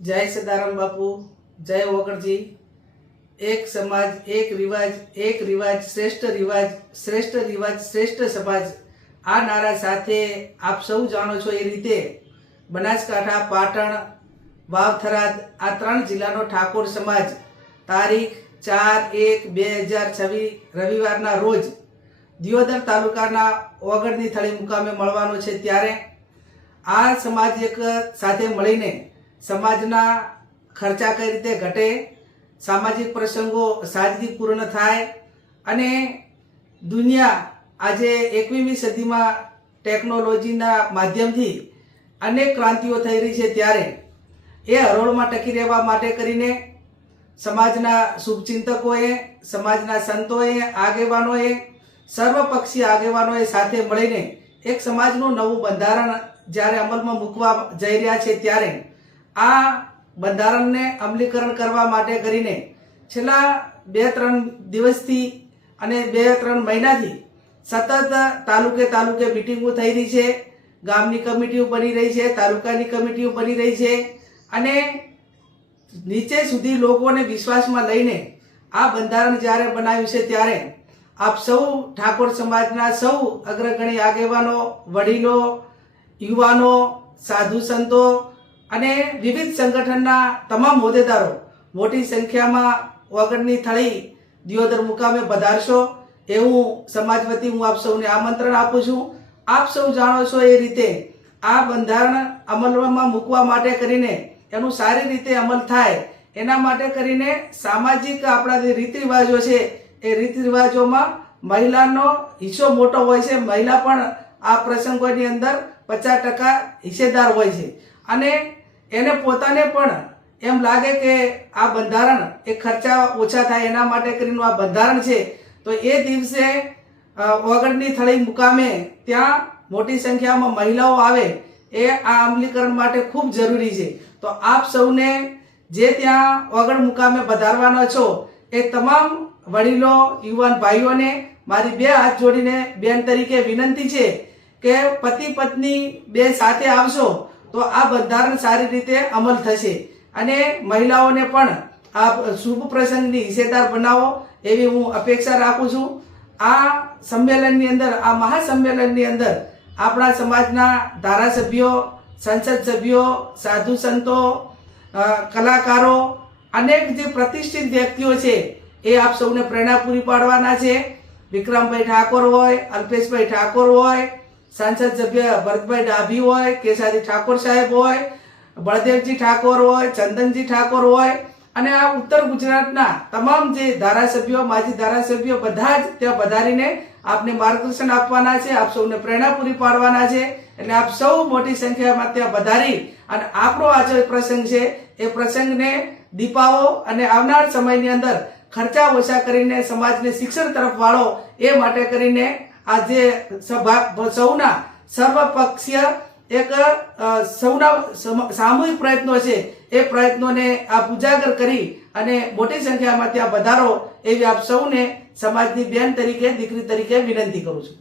जय सदाराम बापू, जय वगड़जी। एक समाज एक रिवाज श्रेष्ठ रिवाज श्रेष्ठ रिवाज श्रेष्ठ समाज आ नारा साथे आप सौ जाणो छो ए रीते बनासकांठा, पाटण, वावथराद आ 3 जिल्लानो ठाकोर समाज तारीख 4/1/2026 रविवारना रोज दियोदर तालुकाना ओगड़नी थળી મુકામે મળવાનો છે। ત્યારે આ સમાજ એક સાથે મળીને સમાજના ખર્ચા કઈ રીતે ઘટે, સામાજિક પ્રસંગો સાદગી પૂર્ણ થાય અને દુનિયા આજે 21મી સદીમાં ટેકનોલોજીના માધ્યમથી અનેક ક્રાંતિઓ થઈ રહી છે। ત્યારે એ હરોળમાં ટકી રહેવા માટે કરીને સમાજના શુભચિંતકોએ, સમાજના સંતોએ, આગેવાનોએ, સર્વપક્ષી આગેવાનોએ સાથે મળીને એક સમાજનું નવું બંધારણ જ્યારે અમલમાં મૂકવા જઈ રહ્યા છે ત્યારે આ બંધારણને અમલીકરણ કરવા માટે કરીને છેલ્લા 2-3 દિવસથી અને 2-3 મહિનાથી સતત તાલુકે મીટિંગો થઈ રહી છે, ગામની કમિટીઓ બની રહી છે, તાલુકાની કમિટીઓ બની રહી છે અને નીચે સુધી લોકોને વિશ્વાસમાં લઈને આ બંધારણ જ્યારે બનાવ્યું છે ત્યારે આપ સૌ ઠાકોર સમાજના સૌ અગ્રગણી આગેવાનો, વડીલો, યુવાનો, સાધુ સંતો અને વિવિધ સંગઠનના તમામ હોદ્દેદારો મોટી સંખ્યામાં ઓગણની થળી દિયોદર મુકામે પધારશો એવું સમાજ વતી હું આપ સૌને આમંત્રણ આપું છું। આપ સૌ જાણો છો એ રીતે આ બંધારણ અમલમાં મૂકવા માટે કરીને એનું સારી રીતે અમલ થાય એના માટે કરીને સામાજિક આપણા જે રીત રિવાજો છે એ રીત રિવાજોમાં મહિલાનો હિસ્સો મોટો હોય છે। મહિલા પણ આ પ્રસંગોની અંદર 50% હિસ્સેદાર હોય છે અને એને પોતાને પણ એમ લાગે કે આ બંધારણ એ ખર્ચા ઓછા થાય એના માટે કરીને આ બંધારણ છે તો એ દિવસે ઓગણની થળી મુકામે ત્યાં મોટી સંખ્યામાં મહિલાઓ આવે એ આ અમલીકરણ માટે ખૂબ જરૂરી છે। તો આપ સૌને જે ત્યાં ઓગણ મુકામે પધારવાના છો એ તમામ વડીલો, યુવાન ભાઈઓને મારી 2 હાથ જોડીને બેન તરીકે વિનંતી છે કે પતિ પત્ની 2 સાથે આવશો તો આ બંધારણ સારી રીતે અમલ થશે અને મહિલાઓને પણ આ શુભ પ્રસંગની હિસ્સેદાર બનાવો એવી હું અપેક્ષા રાખું છું। આ સંમેલનની અંદર, આ મહાસંમેલનની અંદર આપણા સમાજના ધારાસભ્યો, સંસદ સભ્યો, સાધુ સંતો, કલાકારો, અનેક જે પ્રતિષ્ઠિત વ્યક્તિઓ છે એ આપ સૌને પ્રેરણા પૂરી પાડવાના છે। વિક્રમભાઈ ઠાકોર હોય, અલ્પેશભાઈ ઠાકોર હોય, सांसद सभ्य भरतभाई डाभी होय, केसाजी ठाकोर साहेब होय, बलदेवजी ठाकोर होय, चंदनजी ठाकोर होय અને આ ઉત્તર ગુજરાતના તમામ જે ધારાસભ્યો, માજી ધારાસભ્યો બધા જ ત્યાં પધારીને આપને માર્ગદર્શન આપવાના છે, આપ સૌને પ્રેરણા પૂરી પાડવાના છે। એટલે આપ સૌ મોટી સંખ્યામાં ત્યાં પધારી અને આપણો આ જે પ્રસંગ છે એ પ્રસંગને દીપાવો અને આવનાર સમયની અંદર ખર્ચા ઓછા કરીને સમાજને શિક્ષણ તરફ વાળો એ માટે કરીને आज सौना सर्वपक्षीय एक सौना सामूहिक प्रयत्नो छे ए प्रयत्नों ने आप उजागर करी अने मोटी संख्या में त्यां पधारो एवी आप सौने समाजनी बेन तरीके, दीकरी तरीके विनंती करूं छुं।